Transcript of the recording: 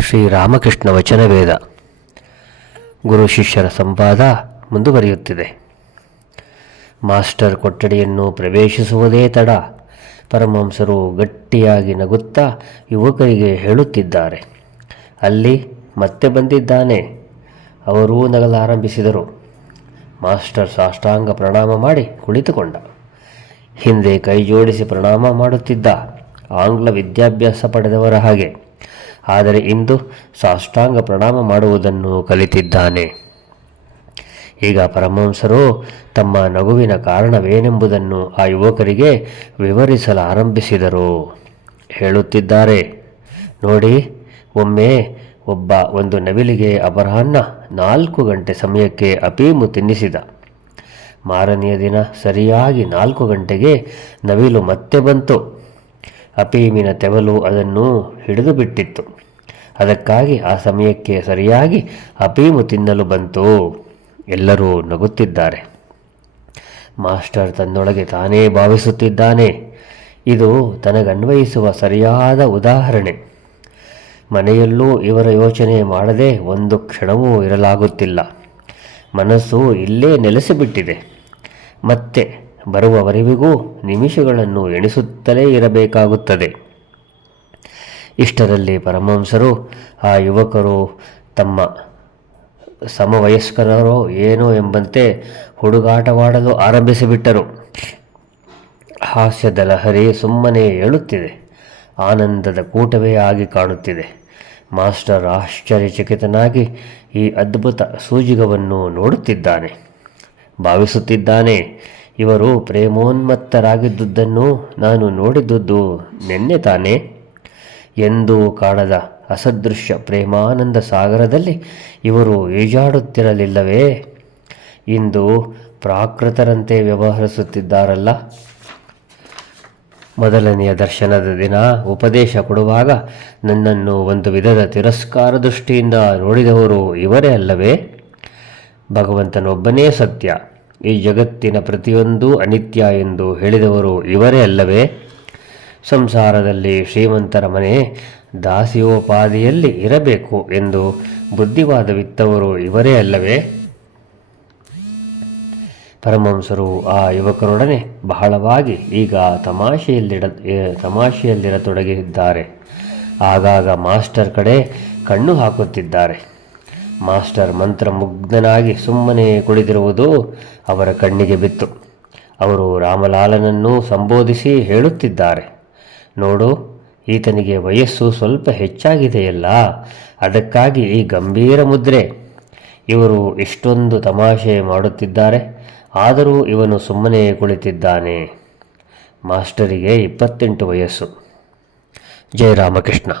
ಶ್ರೀರಾಮಕೃಷ್ಣ ವಚನವೇದ ಗುರು ಶಿಷ್ಯರ ಸಂವಾದ ಮುಂದುವರಿಯುತ್ತಿದೆ. ಮಾಸ್ಟರ್ ಕೊಠಡಿಯನ್ನು ಪ್ರವೇಶಿಸುವುದೇ ತಡ. ಪರಮಹಂಸರು ಗಟ್ಟಿಯಾಗಿ ನಗುತ್ತಾ ಯುವಕರಿಗೆ ಹೇಳುತ್ತಿದ್ದಾರೆ. ಅಲ್ಲಿ ಮತ್ತೆ ಬಂದಿದ್ದಾನೆ. ಅವರೂ ನಗಲಾರಂಭಿಸಿದರು. ಮಾಸ್ಟರ್ ಸಾಷ್ಟಾಂಗ ಪ್ರಣಾಮ ಮಾಡಿ ಕುಳಿತುಕೊಂಡ. ಹಿಂದೆ ಕೈ ಜೋಡಿಸಿ ಪ್ರಣಾಮ ಮಾಡುತ್ತಿದ್ದ ಆಂಗ್ಲ ವಿದ್ಯಾಭ್ಯಾಸ ಪಡೆದವರ ಹಾಗೆ. ಆದರೆ ಇಂದು ಸಾಷ್ಟಾಂಗ ಪ್ರಣಾಮ ಮಾಡುವುದನ್ನು ಕಲಿತಿದ್ದಾನೆ. ಈಗ ಪರಮಹಂಸರು ತಮ್ಮ ನಗುವಿನ ಕಾರಣವೇನೆಂಬುದನ್ನು ಆ ಯುವಕರಿಗೆ ವಿವರಿಸಲು ಆರಂಭಿಸಿದರು ಹೇಳುತ್ತಿದ್ದಾರೆ, ನೋಡಿ, ಒಮ್ಮೆ ಒಬ್ಬ ಒಂದು ನವಿಲಿಗೆ ಅಪರಾಹ್ನ ನಾಲ್ಕು ಗಂಟೆ ಸಮಯಕ್ಕೆ ಅಪೀಮು ತಿನ್ನಿಸಿದ. ಮಾರನೆಯ ದಿನ ಸರಿಯಾಗಿ ನಾಲ್ಕು ಗಂಟೆಗೆ ನವಿಲು ಮತ್ತೆ ಬಂತು. ಅಪೀಮಿನ ತೆವಲು ಅದನ್ನು ಹಿಡಿದು ಬಿಟ್ಟಿತ್ತು ಅದಕ್ಕಾಗಿ ಆ ಸಮಯಕ್ಕೆ ಸರಿಯಾಗಿ ಅಪೀಮು ತಿನ್ನಲು ಬಂತು. ಎಲ್ಲರೂ ನಗುತ್ತಿದ್ದಾರೆ. ಮಾಸ್ಟರ್ ತನ್ನೊಳಗೆ ತಾನೇ ಭಾವಿಸುತ್ತಿದ್ದಾನೆ. ಇದು ತನಗನ್ವಯಿಸುವ ಸರಿಯಾದ ಉದಾಹರಣೆ. ಮನೆಯಲ್ಲೂ ಇವರ ಯೋಚನೆ ಮಾಡದೆ ಒಂದು ಕ್ಷಣವೂ ಇರಲಾಗುತ್ತಿಲ್ಲ. ಮನಸ್ಸು ಇಲ್ಲೇ ನೆಲೆಸಿಬಿಟ್ಟಿದೆ. ಮತ್ತೆ ಬರುವವರೆವಿಗೂ ನಿಮಿಷಗಳನ್ನು ಎಣಿಸುತ್ತಲೇ ಇರಬೇಕಾಗುತ್ತದೆ. ಇಷ್ಟರಲ್ಲಿ ಪರಮಹಂಸರು ಆ ಯುವಕರು ತಮ್ಮ ಸಮವಯಸ್ಕರೋ ಏನೋ ಎಂಬಂತೆ ಹುಡುಗಾಟವಾಡಲು ಆರಂಭಿಸಿಬಿಟ್ಟರು. ಹಾಸ್ಯದ ಲಹರಿ ಸುಮ್ಮನೆ ಏಳುತ್ತಿದೆ. ಆನಂದದ ಕೂಟವೇ ಆಗಿ ಕಾಣುತ್ತಿದೆ. ಮಾಸ್ಟರ್ ಆಶ್ಚರ್ಯಚಕಿತನಾಗಿ ಈ ಅದ್ಭುತ ಸೂಜಿಗವನ್ನು ನೋಡುತ್ತಿದ್ದಾನೆ. ಭಾವಿಸುತ್ತಿದ್ದಾನೆ ಇವರು ಪ್ರೇಮೋನ್ಮತ್ತರಾಗಿದ್ದುದನ್ನು ನಾನು ನೋಡಿದ್ದುದು ನೆನ್ನೆ ತಾನೇ. ಎಂದೂ ಕಾಣದ ಅಸದೃಶ್ಯ ಪ್ರೇಮಾನಂದ ಸಾಗರದಲ್ಲಿ ಇವರು ಈಜಾಡುತ್ತಿರಲಿಲ್ಲವೇ? ಇಂದು ಪ್ರಾಕೃತರಂತೆ ವ್ಯವಹರಿಸುತ್ತಿದ್ದಾರಲ್ಲ. ಮೊದಲನೆಯ ದರ್ಶನದ ದಿನ ಉಪದೇಶ ಕೊಡುವಾಗ ನನ್ನನ್ನು ಒಂದು ವಿಧದ ತಿರಸ್ಕಾರ ದೃಷ್ಟಿಯಿಂದ ನೋಡಿದವರು ಇವರೇ ಅಲ್ಲವೇ? ಭಗವಂತನೊಬ್ಬನೇ ಸತ್ಯ. ಈ ಜಗತ್ತಿನ ಪ್ರತಿಯೊಂದು ಅನಿತ್ಯ ಎಂದು ಹೇಳಿದವರು ಇವರೇ ಅಲ್ಲವೇ? ಸಂಸಾರದಲ್ಲಿ ಶ್ರೀಮಂತರ ಮನೆ ದಾಸಿಯೋಪಾದಿಯಲ್ಲಿ ಇರಬೇಕು ಎಂದು ಬುದ್ಧಿವಾದವಿತ್ತವರು ಇವರೇ ಅಲ್ಲವೇ? ಪರಮಹಂಸರು ಆ ಯುವಕರೊಡನೆ ಬಹಳವಾಗಿ ಈಗ ತಮಾಷೆಯಲ್ಲಿಡ ತಮಾಷೆಯಲ್ಲಿರತೊಡಗಿದ್ದಾರೆ. ಆಗಾಗ ಮಾಸ್ಟರ್ ಕಡೆ ಕಣ್ಣು ಹಾಕುತ್ತಿದ್ದಾರೆ. ಮಾಸ್ಟರ್ ಮಂತ್ರಮುಗ್ಧನಾಗಿ ಸುಮ್ಮನೆ ಕುಳಿತಿರುವುದು ಅವರ ಕಣ್ಣಿಗೆ ಬಿತ್ತು. ಅವರು ರಾಮಲಾಲನನ್ನು ಸಂಬೋಧಿಸಿ ಹೇಳುತ್ತಿದ್ದಾರೆ. ನೋಡು, ಈತನಿಗೆ ವಯಸ್ಸು ಸ್ವಲ್ಪ ಹೆಚ್ಚಾಗಿದೆಯಲ್ಲ, ಅದಕ್ಕಾಗಿ ಈ ಗಂಭೀರ ಮುದ್ರೆ. ಇವರು ಇಷ್ಟೊಂದು ತಮಾಷೆ ಮಾಡುತ್ತಿದ್ದಾರೆ, ಆದರೂ ಇವನು ಸುಮ್ಮನೆ ಕುಳಿತಿದ್ದಾನೆ. ಮಾಸ್ಟರಿಗೆ ಇಪ್ಪತ್ತೆಂಟು ವಯಸ್ಸು. ಜಯರಾಮಕೃಷ್ಣ